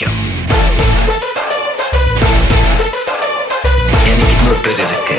பிடிக்கும். எனக்கு இன்னொரு பேர் இருக்கு.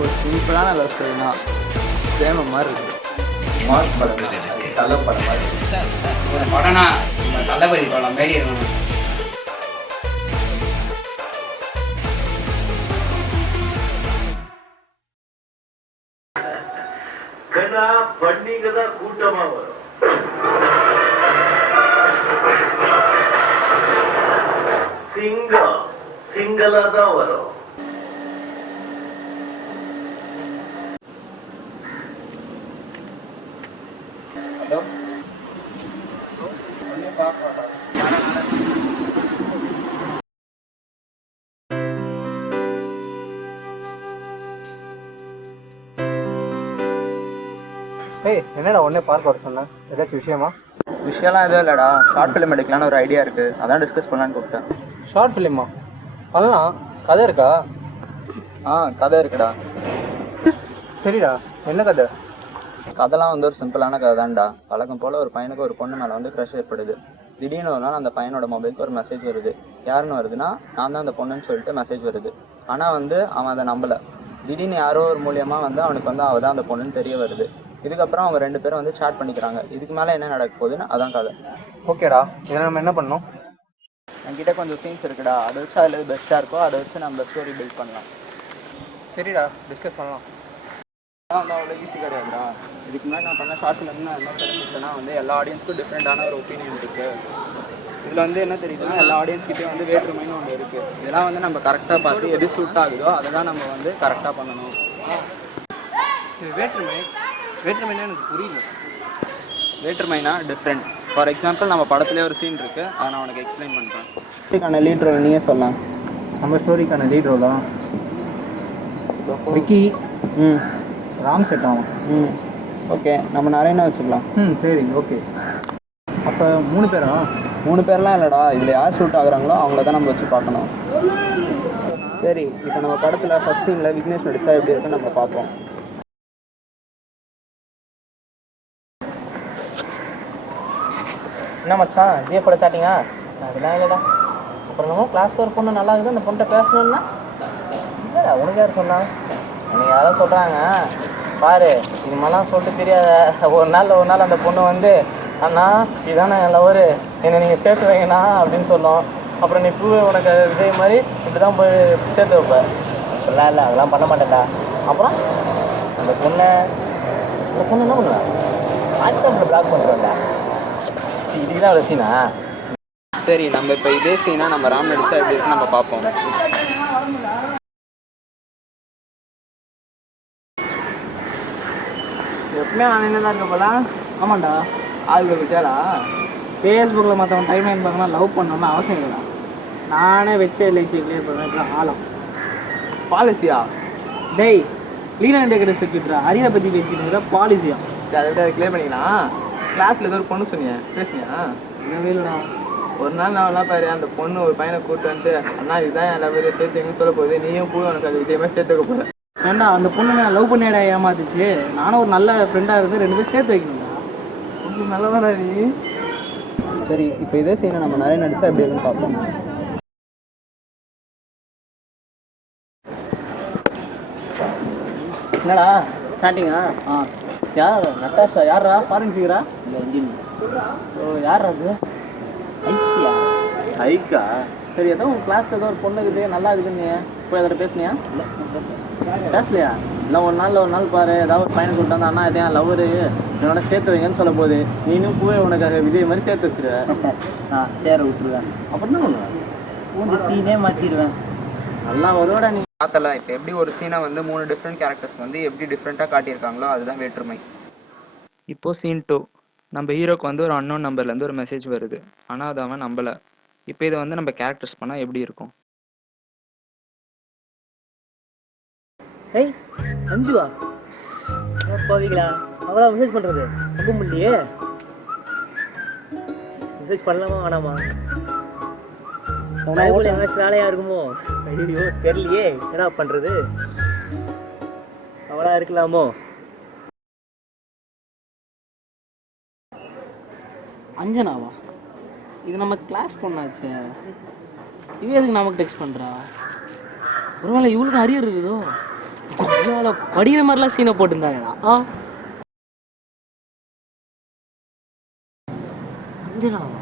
ஒரு சிம்பிளான லவ் ஸ்டோரினா பிரேம மாதிரி இருக்குது. மார்க் படம் தலை படம் மாதிரி ஒரு படம்னா நம்ம தளபதி படம் மாரி இருக்கணும். கண்ணா பண்டிகை தான் கூட்டமா வரும். சிங்கம் சிங்களா தான் வரும். ஏய், என்னடா உடனே பார்க்க வர சொன்னேன்? ஏதாச்சும் விஷயமா? விஷயம்லாம் எதுவும் இல்லைடா, ஷார்ட் ஃபிலிம் எடுக்கலான்னு ஒரு ஐடியா இருக்குது, அதான் டிஸ்கஸ் பண்ணலான்னு கூப்பிட்டேன். ஷார்ட் ஃபிலிமா? பண்ணலாம். கதை இருக்கா? கதை இருக்குடா. சரிடா, என்ன கதை? கதைலாம் வந்து ஒரு சிம்பிளான கதை தான்டா. வழக்கம் போல் ஒரு பையனுக்கு ஒரு பொண்ணு மேலே வந்து க்ரஷ் ஏற்படுது. திடீர்னு ஒரு நாள் அந்த பையனோட மொபைலுக்கு ஒரு மெசேஜ் வருது. யாருன்னு வருதுன்னா, நான் தான் அந்த பொண்ணுன்னு சொல்லிட்டு மெசேஜ் வருது. ஆனால் வந்து அவன் அதை நம்பலை. திடீர்னு யாரோ ஒரு மூலியமாக வந்து அவனுக்கு வந்து அவள் தான் அந்த பொண்ணுன்னு தெரிய வருது. இதுக்கப்புறம் அவங்க 2 பேரும் வந்து சேட் பண்ணிக்கிறாங்க. இதுக்கு மேலே என்ன நடக்க போகுதுன்னு அதான் கதை. ஓகேடா, இதில் நம்ம என்ன பண்ணணும்? என்கிட்ட கொஞ்சம் சீன்ஸ் இருக்குடா, அதை வச்சு அதில் பெஸ்ட்டாக இருக்கோ அதை வச்சு நம்ம ஸ்டோரி பில்ட் பண்ணலாம். சரிடா, டிஸ்கஸ் பண்ணலாம். அதான் வந்து அவ்வளோ ஈஸி கிடையாதுடா. இதுக்கு முன்னாடி நான் பண்ண ஷார்ட் ஃபிலிம்னா என்ன தெரிஞ்சுக்கிட்டேன்னா வந்து எல்லா ஆடியன்ஸ்க்கும் டிஃப்ரெண்ட்டான ஒரு ஒப்பீனியன் இருக்குது. இதில் வந்து என்ன தெரியுதுன்னா, எல்லா ஆடியன்ஸ்கிட்டையும் வந்து வேற்றுமைன்னு ஒன்று இருக்குது. இதெல்லாம் வந்து நம்ம கரெக்டாக பார்த்து எது சூட் ஆகுதோ அதை தான் நம்ம வந்து கரெக்டாக பண்ணணும். வேற்றுமைன்னா எனக்கு புரியல. வேற்றுமைனா டிஃப்ரெண்ட். ஃபார் எக்ஸாம்பிள், நம்ம படத்துலேயே ஒரு சீன் இருக்குது, அதை நான் உனக்கு எக்ஸ்பிளைன் பண்ணுறேன். ஸ்டோரிக்கான லீட் ரோல் நீயே சொல்லலாம். நம்ம ஸ்டோரிக்கான லீட் ரோலா? விக்கி, ராம் செட் ஆகும். ஓகே, நம்ம நிறைய வச்சுக்கலாம். சரி, ஓகே. அப்போ 3 பேரா? 3 பேர்லாம் இல்லைடா, இதில் யார் ஷூட் ஆகுறாங்களோ அவங்கள தான் நம்ம வச்சு பார்க்கணும். சரி, இப்போ நம்ம படத்தில் ஃபஸ்ட் சீனில் விக்னேஷ் நடித்தா எப்படி இருக்குன்னு நம்ம பார்ப்போம். என்ன மச்சான், இதே பட சாட்டிங்க? அதெல்லாம் இல்லைடா. அப்புறம் நம்ம கிளாஸில் ஒரு பொண்ணு நல்லா இருக்குது, அந்த பொண்ணை பேசணுன்னா இல்லைடா. உனக்கு யார் சொன்னா? எனக்கு யாரும் சொல்கிறாங்க பாரு, இது மாதிரிலாம் சொல்லிட்டு தெரியாத. ஒரு நாள் அந்த பொண்ணு வந்து, அண்ணா இதுதானே என் லவரு, என்னை நீங்கள் சேர்த்து வைங்கண்ணா அப்படின்னு சொல்லும். அப்புறம் நீ பூ உனக்கு இதே மாதிரி இப்படி தான் போய் சேர்த்து வைப்ப. அப்படிலாம் இல்லை, அதெல்லாம் பண்ண மாட்டேன்டா. அப்புறம் அந்த பொண்ணு என்ன பண்ணுவேன்? வாட்ஸ்அப்பில் பிளாக் பண்ணுறேன்டா. இதுக்கு தான் ஒரு சீனா? சரி, நம்ம இப்போ இதே சீனா நம்ம ராம் நடிச்சா எப்படி இருக்குன்னு நம்ம பார்ப்போம். எப்பவுமே நான் என்ன தான் இருக்க போல. ஆமாண்டா, ஆளுக்கு விட்டாடா. ஃபேஸ்புக்கில் மற்றவங்க டைம் லைன் பார்க்கலாம், லவ் பண்ணணும்னு அவசியம் இல்லைடா. நானே வச்சே எல்ஐசி கிளியர் பண்ணுறேன். ஆழம் பாலிசியா? டேய், லீனா டேக்கரை செக்யூட்ரா, அரியரை பற்றி பேசிக்கிட்டு பாலிசியா? அதை விட்டு அதை கிளியர் பண்ணிக்கலாம். கிளாஸில் ஏதோ ஒரு பொண்ணு சொன்னியா, பேசுனியா? என்னவே இல்லைடா. ஒரு நாள் நான் எல்லாம் பாரு, அந்த பொண்ணு ஒரு பையனை கூப்பிட்டு வந்துட்டு, அண்ணா இதுதான் என் லவ், சேர்த்துங்கன்னு சொல்ல போகுது. நீயும் கூட உனக்கு அது இதே மாதிரி சேர்த்துக்க போகிற. ஏண்டா, அந்த பொண்ணு நான் லவ் பண்ணிடா ஏமாத்துச்சு. நானும் ஒரு நல்ல ஃப்ரெண்டாக இருந்து 2 பேரும் சேர்த்து வைக்கணும்டா. உங்களுக்கு நல்லவனா நீ? சரி, இப்போ இதே சீனை நம்ம நிறைய நடிச்சா எப்படி இருக்குன்னு பார்ப்போம். என்னடா ஸ்டார்டிங்கா? யார்? நட்டாஷா? யாரா? ஃபாரின் ஃபிகரா? இல்லை, இன்ஜின். ஓ, யார் அது? ஐக்கியா ஹைக்கா? சரி, ஏதோ உன் கிளாஸ்ல ஏதோ ஒரு பொண்ணு இருக்குது நல்லா இருக்குன்னு போய் அதோட பேசுனியா? இல்லை பேசலையா? இல்லை ஒரு நாள் பாரு, ஏதாவது ஒரு பையனை கூப்பிட்டு வந்தா அண்ணா இதையா லவ்வரு என்னோட சேர்த்து வைங்கன்னு சொல்ல போகுது. நீனும் போய் உனக்காக விஜய் மாதிரி சேர்த்து வச்சிருவேன். சேர விட்டுருவேன். அப்புறம் என்ன பண்ணுவேன்? உங்க சீனே மாற்றிடுவேன். நல்லா வருவாடா நீ. பார்த்தல இப்போ எப்படி ஒரு சீனை வந்து 3 டிஃப்ரெண்ட் கேரக்டர்ஸ் வந்து எப்படி டிஃப்ரெண்ட்டாக காட்டியிருக்காங்களோ அதுதான் வேற்றுமை. இப்போ சீன் 2 நம்ம ஹீரோக்கு வந்து ஒரு அன்னோன் நம்பர்லேருந்து ஒரு மெசேஜ் வருது. ஆனால் அதை அவன் நம்பலை. இப்போ இதை வந்து நம்ம கேரக்டர்ஸ் பண்ணால் எப்படி இருக்கும்? ஏய் அஞ்சுவா போவீங்களா? அவளா மெசேஜ் பண்ணுறது நம்ப முடியலையே. மெசேஜ் பண்ணலாமா வேணாமா? எங்கேயாச்சும் வேலையா இருக்குமோ? ஐயோ தெரியலையே, என்ன பண்றது? அவளா இருக்கலாமோ? அஞ்சனாவா? இது நம்ம கிளாஸ் பொண்ணாச்சே, இவ எதுக்கு நமக்கு டெக்ஸ்ட் பண்றா? ஒருவேளை இவளுக்கு அரியர் இருக்குதோ? ஒருவேளை படிக்கிற மாதிரிலாம் சீனை போட்டிருந்தாங்கடா. அஞ்சனாவா?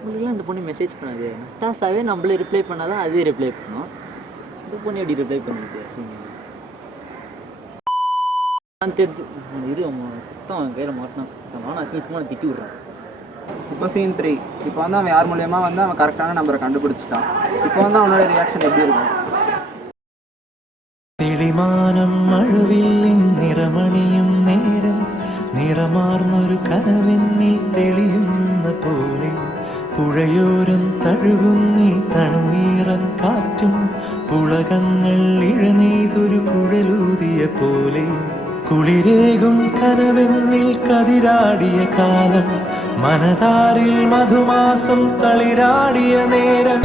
உங்களுக்கு இந்த பொண்ணு மெசேஜ் பண்ணாது, நட்டாஸாவே நம்மளே ரிப்ளை பண்ணாதான் அதே ரிப்ளை பண்ணும். இந்த பொண்ணு எப்படி ரிப்ளை பண்ணிட்டு இரு சுத்தம் அவன் கையில் மாட்டினான். நான் அசிங்கமாக திட்டி விட்றான். இப்போ சீன் 3 இப்போ வந்து அவன் யார் மூலியமாக வந்து அவன் கரெக்டான நம்பரை கண்டுபிடிச்சிட்டான். இப்போ வந்து அவனோட ரியாக்ஷன் எப்படி இருக்கும்? തെളിമാനം മഴവില്ലിൻ നിറമണിയും നേരം നിറമാർന്നൊരു കനവെന്നിൽ തെളിയുന്ന പോലെ പുഴയോരം തഴുകുന്നീ തണുനീറൻ കാറ്റും പുളകങ്ങൾ ഇഴനെയ്തൊരു കുഴലൂതിയ പോലെ കുളിരേകും കനവെന്നിൽ കതിരാടിയ കാലം മനതാരിൽ മധുമാസം തളിരാടിയ നേരം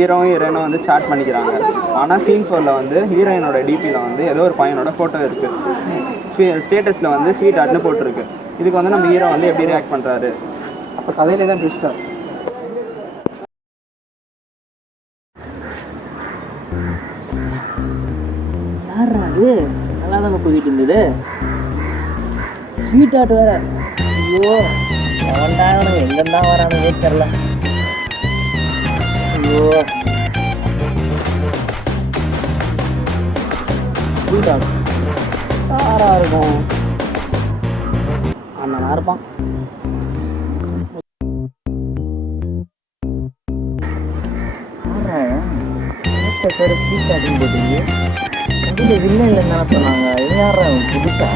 ஹீரோவும் ஹீரோயினும் வந்து சாட் பண்ணிக்கிறாங்க. ஆனால் சீன் 4ல் வந்து ஹீரோயினோட டிபியில் வந்து ஏதோ ஒரு பையனோட ஃபோட்டோ இருக்குது. ஸ்டேட்டஸில் வந்து ஸ்வீட் ஆர்ட்னு போட்டிருக்கு. இதுக்கு வந்து நம்ம ஹீரோ வந்து எப்படி ரியாக்ட் பண்ணுறாரு? அப்போ கதையிலே தான் ட்விஸ்டர். யாரா அது? நல்லா தானே போயிட்டு இருந்தது. ஸ்வீட் ஆர்ட் வேற. ஐயோ அவன்தான் எங்கேருந்தான் வரானே தெரில. ஐயோ ஸ்வீட் ஆர்ட் யாரா இருக்கும்? அண்ணனா இருப்பான். ஸ்வீட் ஆர்ட்னு போட்டீங்க. அதில் வில்ல இல்லைன்னு தானே சொன்னாங்க. இது யாரா புதுசா?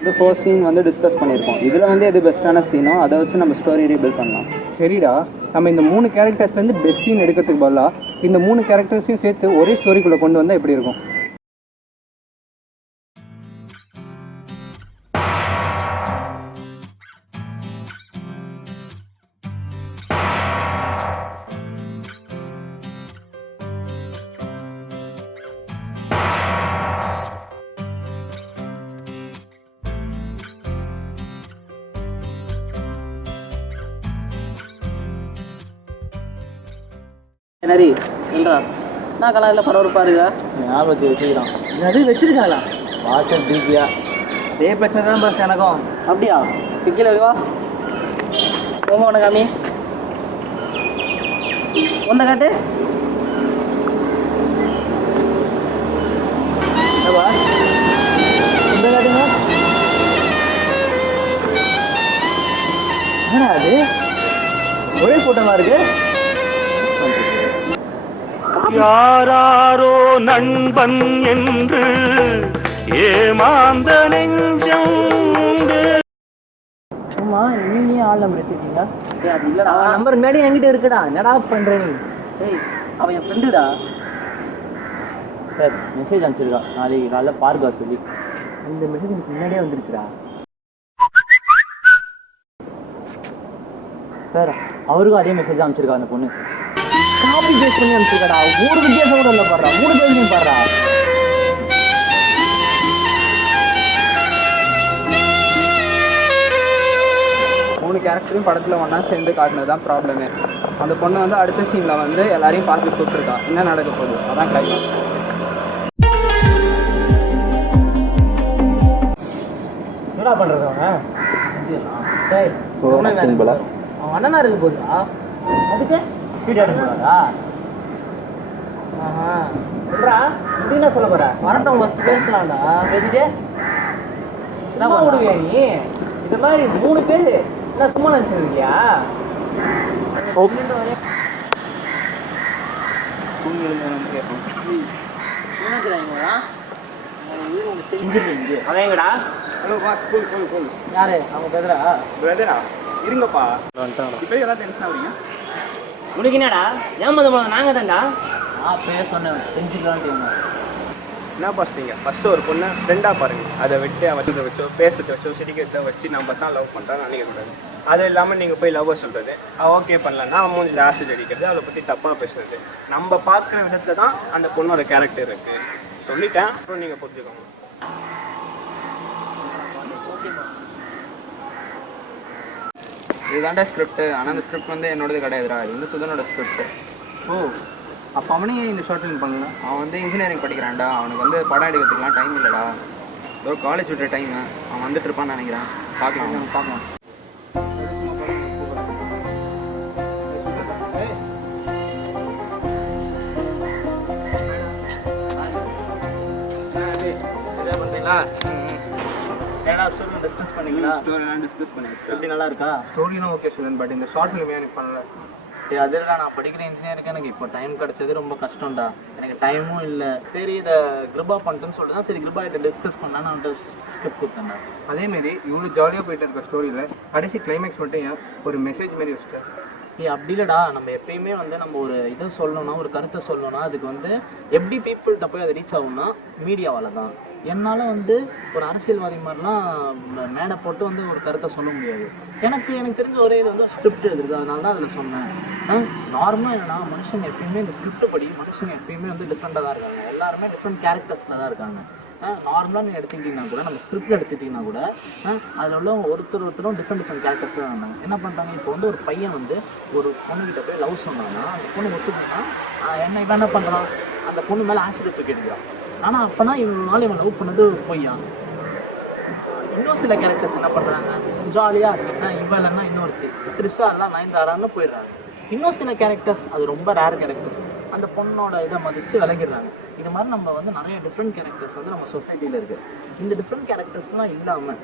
இந்த 4 சீன் வந்து டிஸ்கஸ் பண்ணியிருக்கோம். இதில் வந்து எது பெஸ்ட்டான சீனோ அதை வச்சு நம்ம ஸ்டோரி ரீபில்ட் பண்ணலாம். சரிடா, நம்ம இந்த 3 கேரக்டர்ஸ்லேருந்து பெஸ்ட் சீன் எடுக்கிறதுக்கு பதிலாக இந்த 3 கேரக்டர்ஸையும் சேர்த்து ஒரே ஸ்டோரிக்குள்ளே கொண்டு வந்தால் எப்படி இருக்கும்? என்னரி சொல்றா, நான் கலரில் பரவ பாருங்க. ஞாபகத்தை வச்சுக்கிறான். அது வச்சிருக்காங்களா? வாட்ஸ்அப் டிபியா? அதே பிரச்சனை தான் பஸ் எனக்கும். அப்படியா? கீழே வா போங்க. உனக்கு காமி ஒன்றை காட்டு. இந்த காட்டுங்க. என்னடா அது ஒரே கூட்டமாக இருக்கு. யாரோ நண்பன் என்று ஏமாந்த நெஞ்சம். ஆமா, நீங்க ஆள் நம்பர் எடுத்துக்கீங்க. அது இல்ல, அவன் நம்பர் முன்னாடி என்கிட்ட இருக்குடா. என்னடா பண்ற நீ? ஏய், அவன் என் ஃப்ரெண்டுடா. சார் மெசேஜ் அனுப்பிச்சிருக்கா, நாளைக்கு காலைல பார்க்க சொல்லி. இந்த மெசேஜ் எனக்கு முன்னாடியே வந்துருச்சுடா. சார் அவருக்கும் அதே மெசேஜ் அனுப்பிச்சிருக்கா அந்த பொண்ணு. காப்பி பேஸ்ட் பண்ணி அனுப்பிச்சிருக்காடா. 3 வித்தியாசம் கூட இல்லை பாடுறா. 3 பேஜ்லையும் பாடுறா. மூணு கேரக்டரும் படத்தில் ஒன்றா சேர்ந்து காட்டினது தான் ப்ராப்ளமே. அந்த பொண்ணு வந்து அடுத்த சீனில் வந்து எல்லாரையும் பார்த்து கூப்பிட்டுருக்கா. என்ன நடக்க போகுது, அதான் கிளைமாக்ஸ். என்னடா பண்ணுறது அவன்? சரி அவன் அண்ணனா இருக்க போதுடா. அதுக்கு வீடியோ எடுக்கக்கூடாதா? ஆஹா சொல்றா. இப்படி என்ன சொல்ல போற? வரட்டும் ஃபஸ்ட் பேசலாம்டா. பேசிட்டே சும்மா விடுவியா நீ? இந்த மாதிரி 3 பேர் என்ன சும்மா நினச்சிருக்கியா? அவன் எங்கடா? யாரு அவங்க பிரதரா இருங்கப்பா. இப்போ எல்லாம் டென்ஷன் ஆகுறீங்க. உனக்கு என்னடா? ஏமாத நாங்க தான்டா. பேர் சொன்னேன் செஞ்சுக்கலான்ட்டு. என்ன பாஸ்ட்டீங்க? ஃபஸ்ட்டு ஒரு பொண்ணை ஃப்ரெண்டாக பாருங்கள். அதை விட்டு அவன் வச்சோ பேசுறத வச்சோ சிரிக்கிறத வச்சு நம்ம தான் லவ் பண்ணுறான்னு நினைக்கக்கூடாது. அது இல்லாமல் நீங்கள் போய் லவ்வை சொல்கிறது, ஓகே பண்ணலன்னா மூஞ்சில் ஆசிட் அடிக்கிறது, அதை பற்றி தப்பாக பேசுறது, நம்ம பார்க்குற விதத்தில் தான் அந்த பொண்ணோட கேரக்டர் இருக்குது. சொல்லிட்டேன், அப்புறம் நீங்கள் புரிஞ்சுக்கோங்க. இதுதான்டா ஸ்கிரிப்ட். ஆனால் அந்த ஸ்கிரிப்ட் வந்து என்னோடது கிடையாதுடா. இது வந்து சுதனோட ஸ்கிரிப்ட். ஓ, அப்போ அவனே இந்த ஷார்ட் ஃபிலிம் பண்ணல. அவன் வந்து இன்ஜினியரிங் படிக்கிறான்டா. அவனுக்கு வந்து படம் எடுக்கிறதுக்குலாம் டைம் இல்லைடா. ஏதோ காலேஜ் விட்ட டைமு. அவன் வந்துட்டு இருப்பான்னு நினைக்கிறேன். பார்க்கலாம். டிஸ்கஸ் பண்ணிங்களா? ஸ்டோரிலாம் டிஸ்கஸ் பண்ணியாச்சு. எப்படி நல்லா இருக்கா? ஸ்டோரிலாம் ஓகே சுதன், பட் இந்த ஷார்ட் ஃபிலிமே எனக்கு பண்ணல. அதுடா நான் படிக்கிற இன்ஜினியருக்கு எனக்கு இப்போ டைம் கிடச்சது ரொம்ப கஷ்டம்டா. எனக்கு டைமும் இல்லை. சரி இதை கிருபா பண்ணிட்டுன்னு சொல்லிட்டு தான் சரி கிருபா கிட்ட டிஸ்கஸ் பண்ணான்னு அவன்கிட்ட ஸ்கிரிப்ட் கொடுத்தேன்டா. அதேமாரி இவ்வளோ ஜாலியாக போயிட்டு இருக்க ஸ்டோரியில் கடைசி கிளைமேக்ஸ் மட்டும் ஏன் ஒரு மெசேஜ் மாரி வச்சுட்டேன்? அப்படி இல்லைடா. நம்ம எப்பயுமே வந்து நம்ம ஒரு இதை சொல்லணும்னா, ஒரு கருத்தை சொல்லணும்னா, அதுக்கு வந்து எப்படி பீப்புள்கிட்ட போய் அதை ரீச் ஆகும்னா மீடியாவால் தான். என்னால் வந்து ஒரு அரசியல்வாதி மாதிரிலாம் மேடை போட்டு வந்து ஒரு கருத்தை சொல்ல முடியாது. எனக்கு தெரிஞ்ச ஒரே இது வந்து ஸ்கிரிப்ட் எழுதுறது. அதனால தான் அதில் சொன்னேன். நார்மலாக என்னன்னா மனுஷங்க எப்பயுமே இந்த ஸ்கிரிப்ட் படி மனுஷங்க எப்பயுமே வந்து டிஃப்ரெண்ட்டாக தான் இருக்காங்க. எல்லாருமே டிஃப்ரெண்ட் கேரக்டர்ஸில் தான் இருக்காங்க. நார்மலாக நீங்கள் எடுத்துக்கிட்டிங்கன்னா கூட, நம்ம ஸ்கிரிப்ட் எடுத்துக்கிட்டிங்கன்னா கூட அதில் உள்ள ஒருத்தரும் டிஃப்ரெண்ட் கேரக்டர்ஸ் தான் இருந்தாங்க. என்ன பண்ணுறாங்க, இப்போ வந்து ஒரு பையன் வந்து ஒரு பொண்ணுக்கிட்ட போய் லவ் சொன்னாங்கன்னா அந்த பொண்ணு ஒத்துக்கிட்டா இவன் என்ன பண்ணுறான், அந்த பொண்ணு மேலே ஆசிட் தூக்கி எடுக்கிறான். ஆனால் அப்போனா இவனால இவன் லவ் பண்ணது பொய்யா. இன்னும் சில கேரக்டர்ஸ் என்ன பண்ணுறாங்க, ஜாலியாக இவன் இல்லைன்னா இன்னொருத்தி த்ரிஷா எல்லாம் 9 போயிடுறாங்க. இன்னும் சில கேரக்டர்ஸ் அது ரொம்ப ரேர் கேரக்டர்ஸ் அந்த பொண்ணோட இதை மதித்து விலகிடுறாங்க. இது மாதிரி நம்ம வந்து நிறைய டிஃப்ரெண்ட் கேரக்டர்ஸ் வந்து நம்ம சொசைட்டியில் இருக்குது. இந்த டிஃப்ரெண்ட் கேரக்டர்ஸ்லாம் இல்லாமல்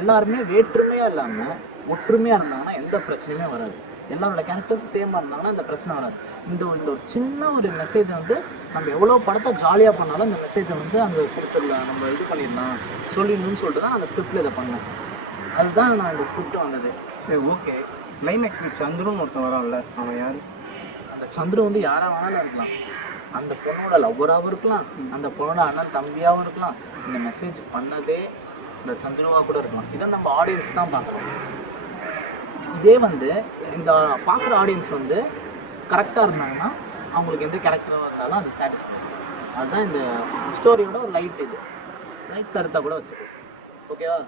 எல்லாருமே வேற்றுமையாக இல்லாமல் ஒற்றுமையாக இருந்தாங்கன்னா எந்த பிரச்சனையுமே வராது. எல்லாரோட கேரக்டர்ஸ் சேமாக இருந்தாங்கன்னா இந்த பிரச்சனை வராது. இந்த ஒரு சின்ன ஒரு மெசேஜை வந்து நம்ம எவ்வளோ படத்தை ஜாலியாக பண்ணாலும் இந்த மெசேஜை வந்து அங்கே கொடுத்துடலாம், நம்ம இது பண்ணிடலாம் சொல்லிடணும்னு சொல்லிட்டு தான் அந்த ஸ்கிரிப்டில் இதை பண்ணேன். அதுதான் நான் இந்த ஸ்கிரிப்ட் வந்தது. சரி ஓகே. கிளைமேக்ஸ் சந்துருன்னு ஒருத்தன் வரான்ல, அவன் யார்? அந்த சந்துரு வந்து யாராக வேணாலும் இருக்கலாம். அந்த பொண்ணோட லவ்வராகவும் இருக்கலாம், அந்த பொண்ணோட அண்ணன் தம்பியாகவும் இருக்கலாம். இந்த மெசேஜ் பண்ணதே இந்த சந்துருவாக கூட இருக்கலாம். இதை நம்ம ஆடியன்ஸ் தான் பார்க்குறோம். இதே வந்து இந்த பார்க்குற ஆடியன்ஸ் வந்து கரெக்டாக இருந்தாங்கன்னா அவங்களுக்கு எந்த கேரக்டராக இருந்தாலும் அது சாட்டிஸ்ஃபை. அதுதான் இந்த ஸ்டோரியோட ஒரு லைட் கருத்தாக கூட வச்சுக்கோங்க. ஓகேவா?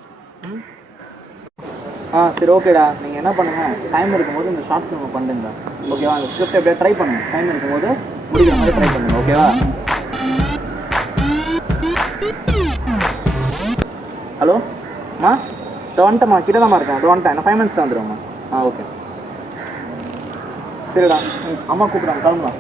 சரி ஓகேடா. நீங்கள் என்ன பண்ணுங்கள், டைம் இருக்கும்போது இந்த ஷார்ட் ஃபிலிம் பண்ணுங்க. ஓகேவா? அந்த ஸ்கிரிப்ட் எப்படியா ட்ரை பண்ணுங்கள். டைம் இருக்கும்போது முடிக்கிற மாதிரி ட்ரை பண்ணுங்கள். ஓகேவா? ஹலோ அம்மா, இதோ வந்துட்டேம்மா, கிட்ட தான் இருக்கேன். இதோ வந்துட்டேன். நான் 5 minutes வந்துடுவேம்மா. ஓகே சரிடா. அம்மா கூப்பிட்றாங்க, கிளம்பலாம்.